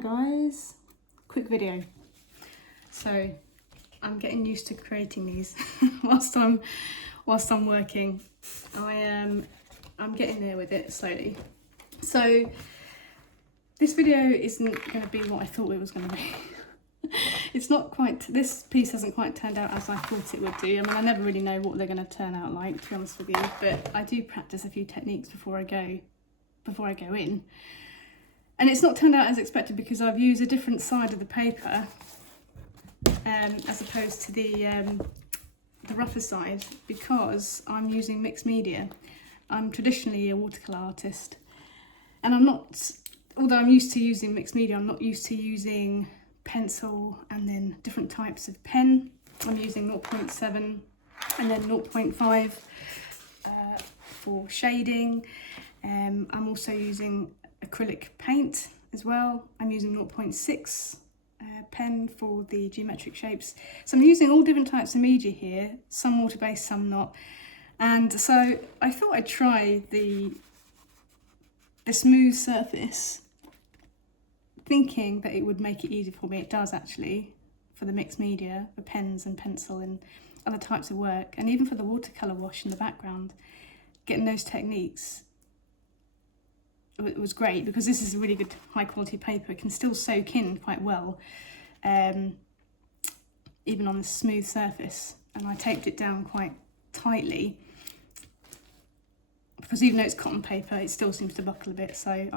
guys, quick video. So I'm getting used to creating these whilst I'm working. I'm getting there with it slowly. So this video isn't going to be what I thought it was going to be. It's not quite, this piece hasn't quite turned out as I thought it would do. I mean, I never really know what they're going to turn out like, to be honest with you, but I do practice a few techniques before I go in. And it's not turned out as expected because I've used a different side of the paper as opposed to the rougher side, because I'm using mixed media. I'm traditionally a watercolour artist, and I'm not, although I'm used to using mixed media, I'm not used to using pencil and then different types of pen. I'm using 0.7 and then 0.5 for shading. I'm also using acrylic paint as well. I'm using 0.6 pen for the geometric shapes. So I'm using all different types of media here, some water-based, some not. And so I thought I'd try the smooth surface, thinking that it would make it easier for me. It does actually, for the mixed media, for pens and pencil and other types of work, and even for the watercolour wash in the background, getting those techniques, it was great because this is a really good high quality paper. It can still soak in quite well, even on the smooth surface. And I taped it down quite tightly because even though it's cotton paper, it still seems to buckle a bit. So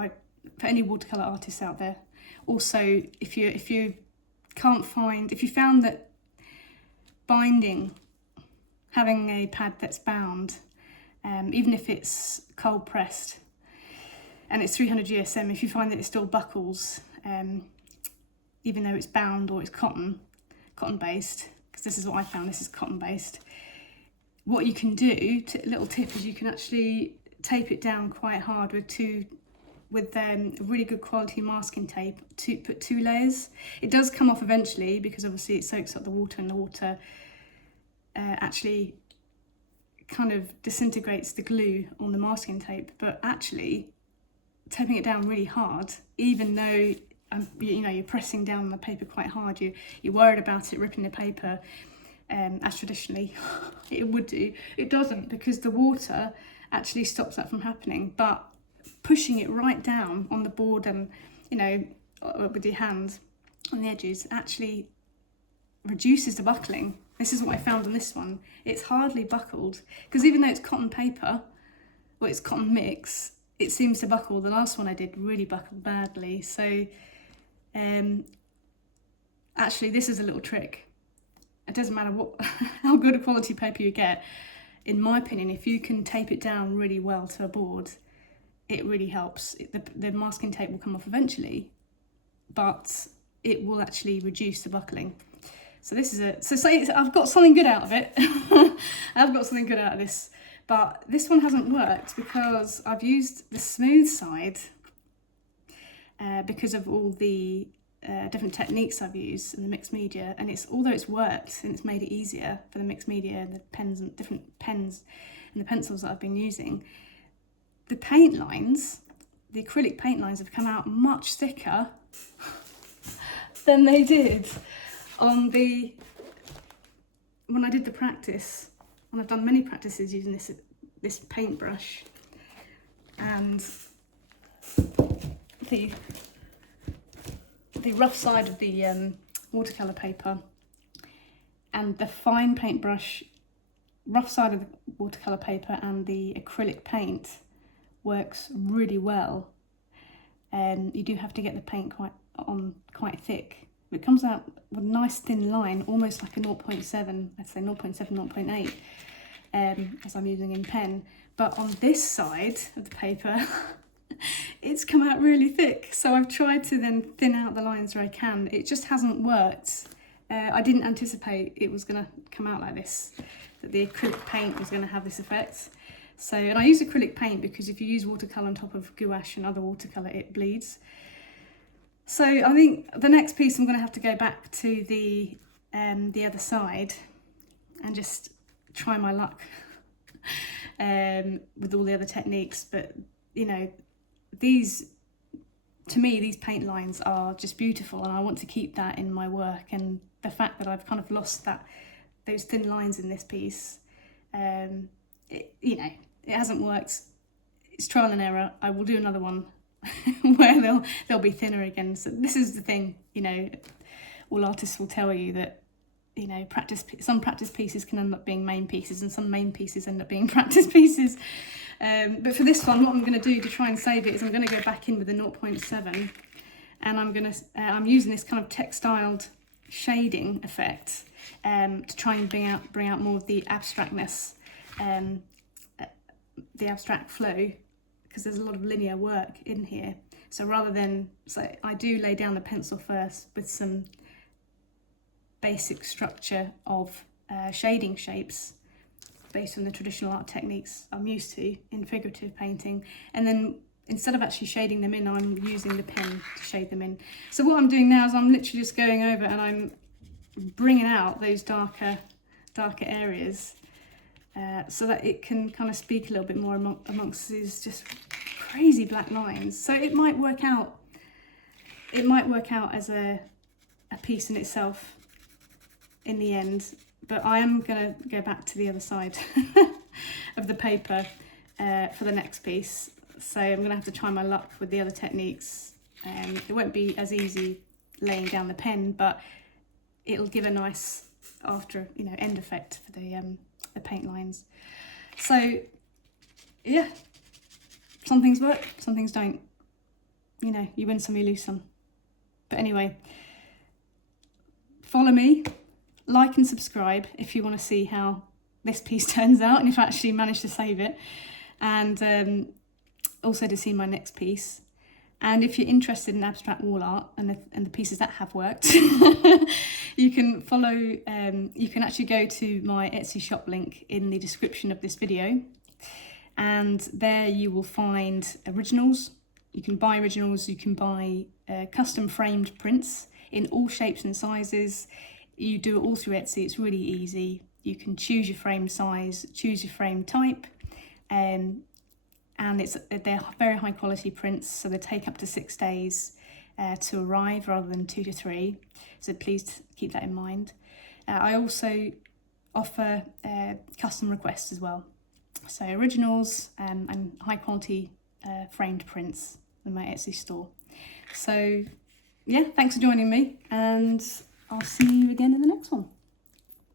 for any watercolour artists out there, also if you found that binding, having a pad that's bound, even if it's cold pressed and it's 300 GSM, if you find that it still buckles, even though it's bound or it's cotton based, because this is what I found, this is cotton based, what you can do, little tip, is you can actually tape it down quite hard with really good quality masking tape, to put 2 layers. It does come off eventually because obviously it soaks up the water, and the water actually kind of disintegrates the glue on the masking tape. But actually taping it down really hard, even though you're pressing down on the paper quite hard, you're worried about it ripping the paper, as traditionally it would do. It doesn't, because the water actually stops that from happening. But pushing it right down on the board and with your hand on the edges actually reduces the buckling. This is what I found on this one. It's hardly buckled, because even though it's cotton paper or it's cotton mix, it seems to buckle. The last one I did really buckled badly. So actually this is a little trick. It doesn't matter how good a quality paper you get. In my opinion, if you can tape it down really well to a board, it really helps. The masking tape will come off eventually, but it will actually reduce the buckling. So this is say I've got something good out of it. I've got something good out of this, but this one hasn't worked because I've used the smooth side because of all the different techniques I've used in the mixed media, and although it's worked and it's made it easier for the mixed media and the pens and different pens and the pencils that I've been using, the paint lines, the acrylic paint lines, have come out much thicker than they did when I did the practice. And I've done many practices using this paintbrush, and the rough side of the watercolour paper and the fine paintbrush, rough side of the watercolour paper and the acrylic paint works really well. You do have to get the paint quite thick. It comes out with a nice thin line, almost like a 0.7, I'd say 0.7, 0.8, as I'm using in pen. But on this side of the paper, it's come out really thick. So I've tried to then thin out the lines where I can. It just hasn't worked. I didn't anticipate it was going to come out like this, that the acrylic paint was going to have this effect. So, and I use acrylic paint because if you use watercolour on top of gouache and other watercolour, it bleeds. So I think the next piece I'm going to have to go back to the other side and just try my luck with all the other techniques. But these to me, these paint lines are just beautiful, and I want to keep that in my work. And the fact that I've kind of lost those thin lines in this piece, it hasn't worked. It's trial and error. I will do another one where they'll be thinner again. So this is the thing, all artists will tell you that, some practice pieces can end up being main pieces, and some main pieces end up being practice pieces. But for this one, what I'm going to do to try and save it is I'm going to go back in with a 0.7, and I'm using this kind of textiled shading effect to try and bring out more of the abstractness, the abstract flow, because there's a lot of linear work in here. So I do lay down the pencil first with some basic structure of shading shapes based on the traditional art techniques I'm used to in figurative painting, and then instead of actually shading them in, I'm using the pen to shade them in. So what I'm doing now is I'm literally just going over and I'm bringing out those darker areas so that it can kind of speak a little bit more amongst these just crazy black lines. So it might work out as a piece in itself in the end, but I am going to go back to the other side of the paper for the next piece. So I'm going to have to try my luck with the other techniques. It won't be as easy laying down the pen, but it'll give a nice end effect for the paint lines. So yeah, some things work, some things don't. You win some, you lose some. But anyway, follow me, like and subscribe if you want to see how this piece turns out and if I actually manage to save it, and also to see my next piece. And if you're interested in abstract wall art and the pieces that have worked, you can follow. You can actually go to my Etsy shop link in the description of this video, and there you will find originals. You can buy originals. You can buy custom framed prints in all shapes and sizes. You do it all through Etsy. It's really easy. You can choose your frame size, choose your frame type, and they're very high quality prints, so they take up to 6 days to arrive rather than 2 to 3. So please keep that in mind. I also offer custom requests as well, so originals and high quality framed prints in my Etsy store. So yeah, thanks for joining me, and I'll see you again in the next one.